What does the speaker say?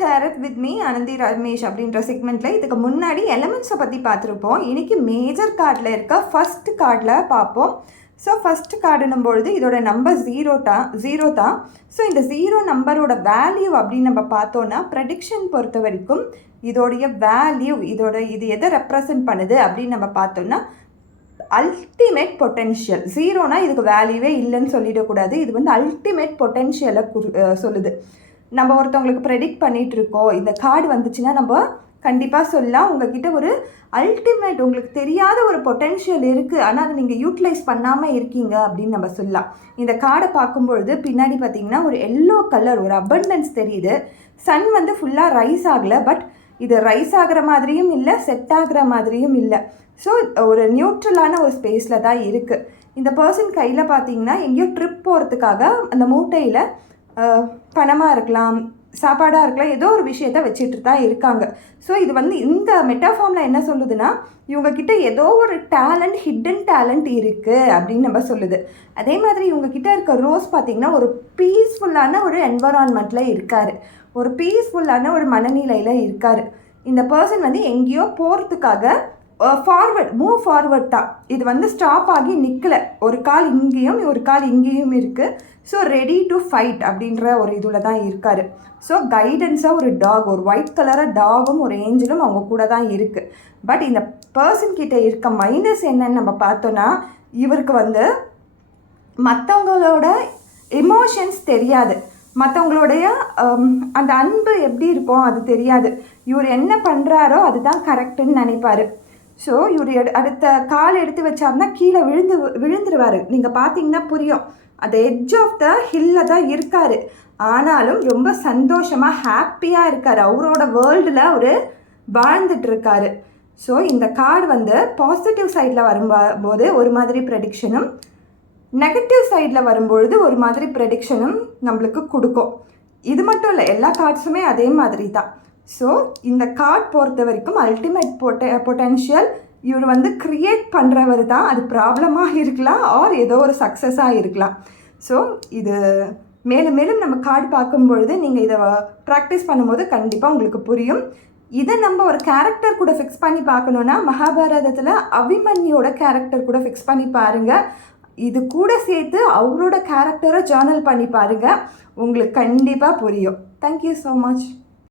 Tarot with me Ananthi Ramesh அப்படின்ற செக்மெண்ட்டில் இதுக்கு முன்னாடி எலமெண்ட்ஸை பற்றி பார்த்துருப்போம். இன்றைக்கி மேஜர் கார்டில் இருக்க ஃபஸ்ட் கார்டில் பார்ப்போம். ஸோ ஃபஸ்ட் கார்டுனும் பொழுது இதோட நம்பர் ஜீரோ தான். ஸோ இந்த 0 நம்பரோட வேல்யூ அப்படின்னு நம்ம பார்த்தோன்னா ப்ரெடிக்ஷன் பொறுத்த வரைக்கும் இதோடைய வேல்யூ இது எதை ரெப்ரசன்ட் பண்ணுது அப்படின்னு நம்ம பார்த்தோன்னா அல்டிமேட் பொட்டென்ஷியல். 0னா இதுக்கு வேல்யூவே இல்லைன்னு சொல்லிடக்கூடாது. இது வந்து அல்டிமேட் பொட்டென்ஷியலை சொல்லுது. நம்ம ஒருத்தவங்களுக்கு ப்ரெடிக்ட் பண்ணிகிட்ருக்கோம், இந்த கார்டு வந்துச்சுன்னா நம்ம கண்டிப்பாக சொல்லலாம் உங்ககிட்ட ஒரு அல்டிமேட் உங்களுக்கு தெரியாத ஒரு பொட்டென்ஷியல் இருக்குது, ஆனால் அதை நீங்கள் யூட்டிலைஸ் பண்ணாமல் இருக்கீங்க அப்படின்னு நம்ம சொல்லலாம். இந்த கார்டை பார்க்கும்பொழுது பின்னாடி பார்த்திங்கன்னா ஒரு எல்லோ கலர் ஒரு அபண்டன்ஸ் தெரியுது. சன் வந்து ஃபுல்லாக ரைஸ் ஆகலை, பட் இது ரைஸ் ஆகிற மாதிரியும் இல்லை, செட் ஆகிற மாதிரியும் இல்லை. ஸோ ஒரு நியூட்ரலான ஒரு ஸ்பேஸில் தான் இருக்குது. இந்த பர்சன் கையில் பார்த்திங்கன்னா எங்கேயோ ட்ரிப் போகிறதுக்காக அந்த மூட்டையில் பணமாக இருக்கலாம், சாப்பாடாக இருக்கலாம், ஏதோ ஒரு விஷயத்த வச்சுட்டு தான் இருக்காங்க. ஸோ இது வந்து இந்த மெட்டாஃபார்மில் என்ன சொல்லுதுன்னா இவங்கக்கிட்ட ஏதோ ஒரு டேலண்ட், ஹிடன் டேலண்ட் இருக்குது அப்படின்னு நம்ம சொல்லுது. அதே மாதிரி இவங்கக்கிட்ட இருக்க ரோஸ் பார்த்திங்கன்னா ஒரு பீஸ்ஃபுல்லான ஒரு என்வரான்மெண்ட்டில் இருக்கார், ஒரு பீஸ்ஃபுல்லான ஒரு மனநிலையில் இருக்கார். இந்த பர்சன் வந்து எங்கேயோ போகிறதுக்காக மூவ் ஃபார்வர்ட் தான். இது வந்து ஸ்டாப் ஆகி நிற்கலை, ஒரு கால் இங்கேயும் ஒரு கால் இங்கேயும் இருக்குது. ஸோ ரெடி டு ஃபைட் அப்படின்ற ஒரு இதில் தான் இருக்கார். ஸோ கைடன்ஸாக ஒரு டாக், ஒரு ஒயிட் கலராக டாகும் ஒரு ஏஞ்சலும் அவங்க கூட தான் இருக்குது. பட் இந்த பர்சன்கிட்ட இருக்க மைனஸ் என்னன்னு நம்ம பார்த்தோன்னா இவருக்கு வந்து மற்றவங்களோட எமோஷன்ஸ் தெரியாது, மற்றவங்களுடைய அந்த அன்பு எப்படி இருக்கும் அது தெரியாது. இவர் என்ன பண்ணுறாரோ அதுதான் கரெக்டுன்னு நினைப்பார். ஸோ இவர் அடுத்த கால் எடுத்து வச்சாருன்னா கீழே விழுந்துருவார். நீங்கள் பார்த்தீங்கன்னா புரியும், அந்த எட்ஜ் ஆஃப் த ஹில்ல தான் இருக்கார். ஆனாலும் ரொம்ப சந்தோஷமாக ஹாப்பியாக இருக்கார், அவரோட வேர்ல்டில் அவர் வாழ்ந்துட்டுருக்காரு. ஸோ இந்த கார்டு வந்து பாசிட்டிவ் சைடில் வரும்போது ஒரு மாதிரி ப்ரெடிக்ஷனும், நெகட்டிவ் சைடில் வரும்பொழுது ஒரு மாதிரி ப்ரெடிக்ஷனும் நம்மளுக்கு கொடுக்கும். இது மட்டும் இல்லை, எல்லா கார்ட்ஸுமே அதே மாதிரி தான். ஸோ இந்த கார்டு பொறுத்த வரைக்கும் அல்டிமேட் பொட்டென்ஷியல் இவர் வந்து க்ரியேட் பண்ணுறவர் தான். அது ப்ராப்ளமாக இருக்கலாம் ஆர் ஏதோ ஒரு சக்ஸஸாக இருக்கலாம். ஸோ இது மேலும் மேலும் நம்ம கார்டு பார்க்கும்பொழுது நீங்கள் இதை ப்ராக்டிஸ் பண்ணும்போது கண்டிப்பாக உங்களுக்கு புரியும். இதை நம்ம ஒரு கேரக்டர் கூட ஃபிக்ஸ் பண்ணி பார்க்கணுன்னா மகாபாரதத்தில் அபிமன்யோட கேரக்டர் கூட ஃபிக்ஸ் பண்ணி பாருங்கள். இது கூட சேர்த்து அவரோட கேரக்டரை ஜேர்னல் பண்ணி பாருங்கள், உங்களுக்கு கண்டிப்பாக புரியும். Thank you so much.